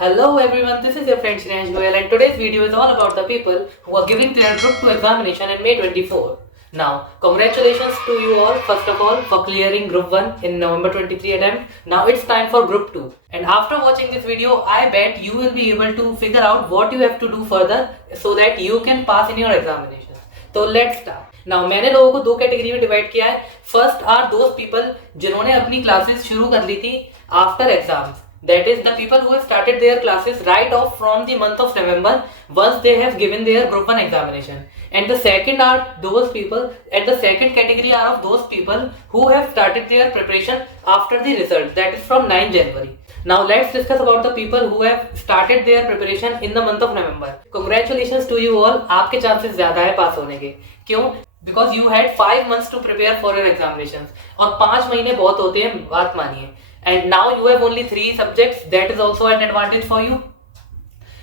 Hello everyone, this is your friend Shreyansh Goyal and today's video is all about the people who are giving their Group 2 examination in May 24. Now, congratulations to you all first of all for clearing Group 1 in November 23 attempt. Now it's time for Group 2. And after watching this video, I bet you will be able to figure out what you have to do further so that you can pass in your examinations. So let's start. Now मैंने लोगों को दो category में divide किया है. First are those people जिन्होंने अपनी classes शुरू कर ली थी after exams. That is the people who have started their classes right off from the month of November once they have given their Group 1 examination. And the second are those people, and the second category are of those people who have started their preparation after the result, that is from 9 January. Now let's discuss about the people who have started their preparation in the month of November. Congratulations to you all, आपके chances ज़्यादा है पास होने के. क्यों? Because you had 5 months to prepare for your examinations. और 5 महीने बहुत होते हैं, बात मानिए. And now you have only 3 subjects, that is also an advantage for you.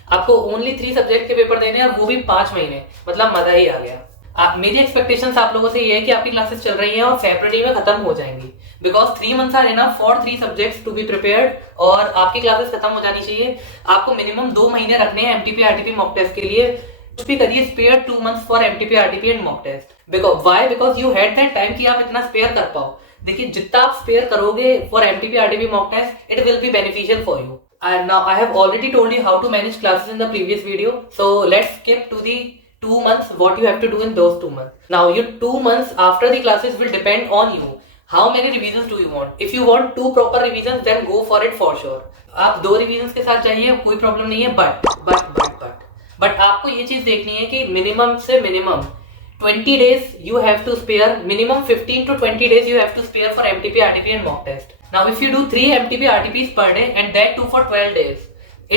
आपको only 3 सब्जेक्ट के पेपर देने हैं और वो भी 5 महीने, मतलब मजा ही आ गया. मेरी एक्सपेक्टेशंस आप लोगों से ये है कि आपकी क्लासेस चल रही हैं और फरवरी में खत्म हो जाएंगी. Because 3 months are enough for 3 subjects to be prepared और आपकी क्लासेस खत्म हो जानी चाहिए. आपको मिनिमम 2 महीने रखने हैं एमटीपी आरटीपी मॉक टेस्ट के लिए. कुछ भी करिए, spare 2 months for MTP RTP and mock test. Because you had that time कि आप इतना स्पेयर कर पाओ. देखिए, जितना आप स्पेयर करोगे for MTP RTP mock test, it will be beneficial for you. And now I have already told you how to manage classes in the previous video. So let's skip to the 2 months, what you have to do in those 2 months. Now your 2 months after the classes will depend on you. How many revisions do you want? If you want 2 proper revisions, then go for it for sure. आप 2 revisions के साथ जाइए, कोई problem नहीं है. But आपको ये चीज देखनी है कि मिनिमम से minimum 20 days you have to spare, minimum 15 to 20 days you have to spare for MTP, RTP and mock test. Now if you do 3 MTP, RTPs per day and that too for 12 days,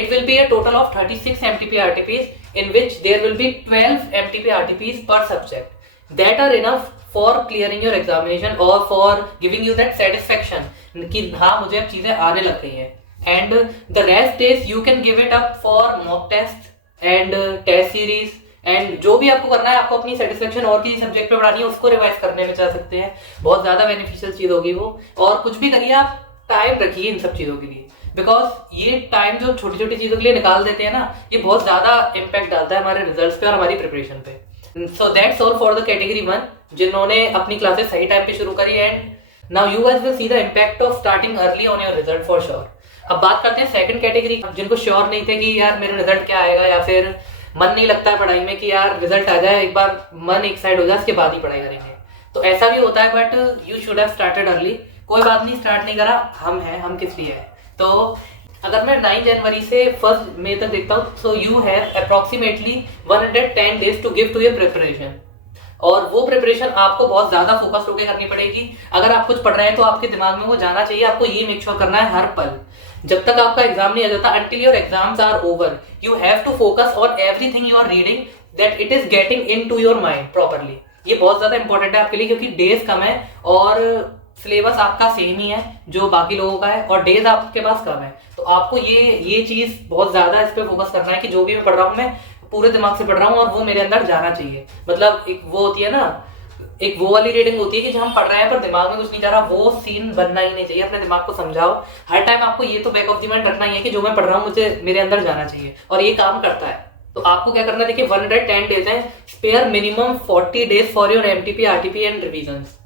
it will be a total of 36 MTP, RTPs in which there will be 12 MTP, RTPs per subject. That are enough for clearing your examination or for giving you that satisfaction कि हाँ मुझे अब चीजें आने लग गई हैं. And the rest days you can give it up for mock tests and test series. And जो भी आपको करना है, आपको अपनी सेटिस्फेक्शन और किसी सब्जेक्ट पे बढ़ानी है, उसको रिवाइज करने में जा सकते हैं. बहुत ज्यादा बेनिफिशियल चीज होगी वो. और कुछ भी करिए, आप टाइम रखिए इन सब चीजों के लिए. बिकॉज ये टाइम जो छोटी छोटी चीजों के लिए निकाल देते हैं ना, ये बहुत ज्यादा इम्पैक्ट डालता है हमारे रिजल्ट्स पे और हमारी प्रिपरेशन पे. So that's all for the category 1 जिन्होंने अपनी क्लासेस सही टाइम पे शुरू करी. And now you guys will see the impact of starting early on your result for sure. अब बात करते हैं सेकंड कैटेगरी, जिनको श्योर नहीं थे कि यार मेरा रिजल्ट क्या आएगा, या फिर मन नहीं लगता है पढ़ाई में कि यार रिजल्ट आ जाए, एक बार मन एक साइड हो जाए, उसके बाद ही पढ़ाई करेंगे. तो ऐसा भी होता है, but you should have started early. कोई बात नहीं, स्टार्ट नहीं करा, हम किस लिए है. तो अगर मैं 9 जनवरी से 1 मई तक देखता हूँ, so you have approximately 110 days to give to your preparation. और वो प्रिपरेशन आपको बहुत ज्यादा फोकस होकर करनी पड़ेगी. अगर आप कुछ पढ़ रहे हैं तो आपके दिमाग में वो जाना चाहिए. आपको ये मेक श्योर करना है हर पल, जब तक आपका एग्जाम नहीं आ जाता, until your exams are over, you have to focus on everything you are reading, that it is getting into your mind properly. ये बहुत ज्यादा इंपॉर्टेंट है आपके लिए, क्योंकि डेज कम है और सिलेबस आपका सेम ही है जो बाकी लोगों का है, और डेज आपके पास कम है. तो आपको ये चीज बहुत ज्यादा इस पे फोकस करना है कि जो भी मैं पढ़ रहा हूँ, मैं पूरे दिमाग से पढ़ रहा हूँ और वो मेरे अंदर जाना चाहिए. मतलब एक वो होती है ना, एक वो वाली रीडिंग होती है कि जब हम पढ़ रहे हैं पर दिमाग में कुछ नहीं जा रहा, वो सीन बनना ही नहीं चाहिए. अपने दिमाग को समझाओ हर टाइम. आपको ये तो बैक ऑफ द माइंड रखना ही है कि जो मैं पढ़ रहा हूँ मुझे मेरे अंदर जाना चाहिए, और ये काम करता है. तो आपको क्या करना है, देखिए 110 डेज है, spare minimum 40 days for your MTP, RTP and revisions.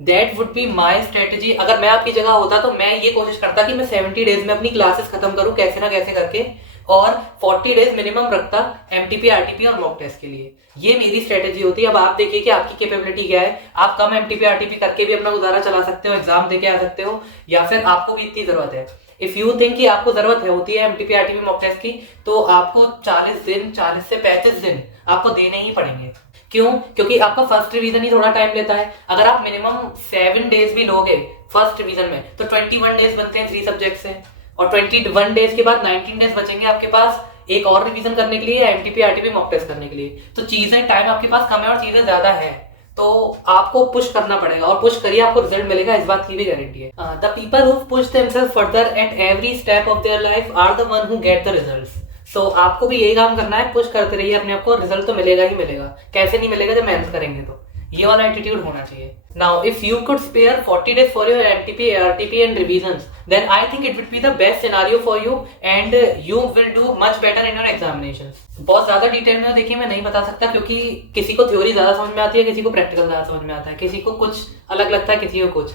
That would be my strategy. अगर मैं आपकी जगह होता तो मैं ये कोशिश करता कि मैं 70 डेज में अपनी क्लासेस खत्म करूं कैसे ना कैसे करके, और 40 डेज मिनिमम रखता एमटीपी, आरटीपी और मॉक टेस्ट के लिए. ये मेरी स्ट्रेटेजी होती है. अब आप देखिए कि आपकी कैपेबिलिटी क्या है. आप कम एमटीपी, आरटीपी करके भी अपना गुजारा चला सकते हो, एग्जाम देके आ सकते हो, या फिर आपको भी इतनी जरूरत है. इफ यू थिंक कि आपको जरूरत है होती है एमटीपी, आरटीपी, मॉक टेस्ट की, तो आपको 40 से 35 दिन आपको देने ही पड़ेंगे. क्यों? क्योंकि आपका फर्स्ट रिवीजन ही थोड़ा टाइम लेता है. अगर आप मिनिमम 7 डेज भी लोगे फर्स्ट रिवीजन में, तो 21 डेज बनते हैं 3 सब्जेक्ट से, और 21 डेज के बाद 19 डेज बचेंगे आपके पास एक और रिवीजन करने के लिए, एमटीपी, आरटीपी, मॉक टेस्ट करने के लिए. तो चीजें, टाइम आपके पास कम है और चीजें ज्यादा है, तो आपको पुश करना पड़ेगा, और पुश करिए, आपको रिजल्ट मिलेगा, इस बात की भी गारंटी है. The people who push themselves further at every step of their life are the one who get the results. So आपको भी यही काम करना है, पुश करते रहिए अपने आप को, रिजल्ट तो मिलेगा ही मिलेगा. कैसे नहीं मिलेगा, जब मेहनत करेंगे. तो ये वाला एटीट्यूड होना चाहिए. Now if you could spare 40 days for your MTP RTP and revisions, then I think it would be the best scenario for you and you will do much better in your examinations. बहुत ज्यादा detail में देखिए मैं नहीं बता सकता, क्योंकि किसी को थ्योरी ज्यादा समझ में आती है, किसी को प्रैक्टिकल ज्यादा समझ में आता है, किसी को कुछ अलग लगता है, किसी को कुछ.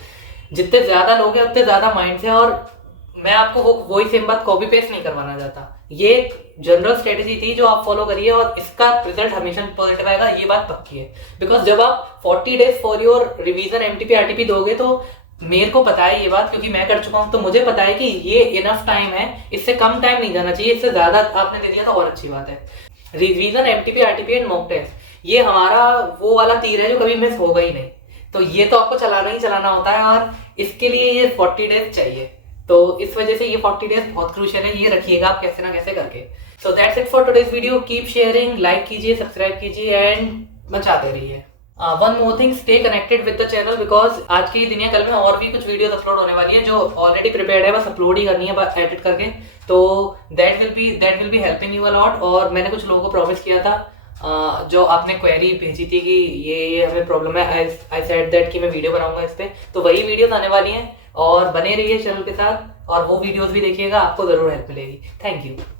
जितने ज्यादा लोग हैं उतने ज्यादा माइंड है, और मैं आपको वही सेम बात कॉपी पेस्ट नहीं करवाना चाहता. ये जनरल स्ट्रेटेजी थी जो आप फॉलो करिए और इसका रिजल्ट हमेशा पॉजिटिव आएगा, ये बात पक्की है. बिकॉज जब आप 40 days for your revision MTP RTP दोगे, तो मेरे को पता है ये बात, क्योंकि मैं कर चुका हूँ, तो मुझे पता है कि ये इनफ टाइम है. इससे कम टाइम नहीं जाना चाहिए, इससे ज्यादा आपने दे दिया तो और अच्छी बात है. Revision MTP RTP and mock test, ये हमारा वो वाला तीर है जो कभी मिस होगा ही नहीं. तो ये तो आपको चलाना ही चलाना होता है, और इसके लिए ये 40 days चाहिए. तो इस वजह से ये 40 days बहुत क्रूशियल है. ये रखिएगा आप कैसे ना कैसे करके. So that's it for today's video. Keep sharing, like कीजिए, सब्सक्राइब कीजिए एंड मचाते रहिए. One more thing, stay connected with the channel, because आज की दिन या कल में और भी कुछ वीडियोस अपलोड होने वाली है जो ऑलरेडी प्रिपेयर्ड है, बस अपलोड ही करनी है, बस एडिट करके. तो that will be helping you a lot. और मैंने कुछ लोगों को प्रॉमिस किया था, जो आपने क्वेरी भेजी थी कि ये हमें प्रॉब्लम है, आई सेड दैट कि मैं वीडियो बनाऊंगा इस पे. तो वही वीडियोस आने वाली हैं, और बने रहिए चैनल के साथ, और वो वीडियोस भी देखिएगा, आपको जरूर हेल्प मिलेगी. Thank you.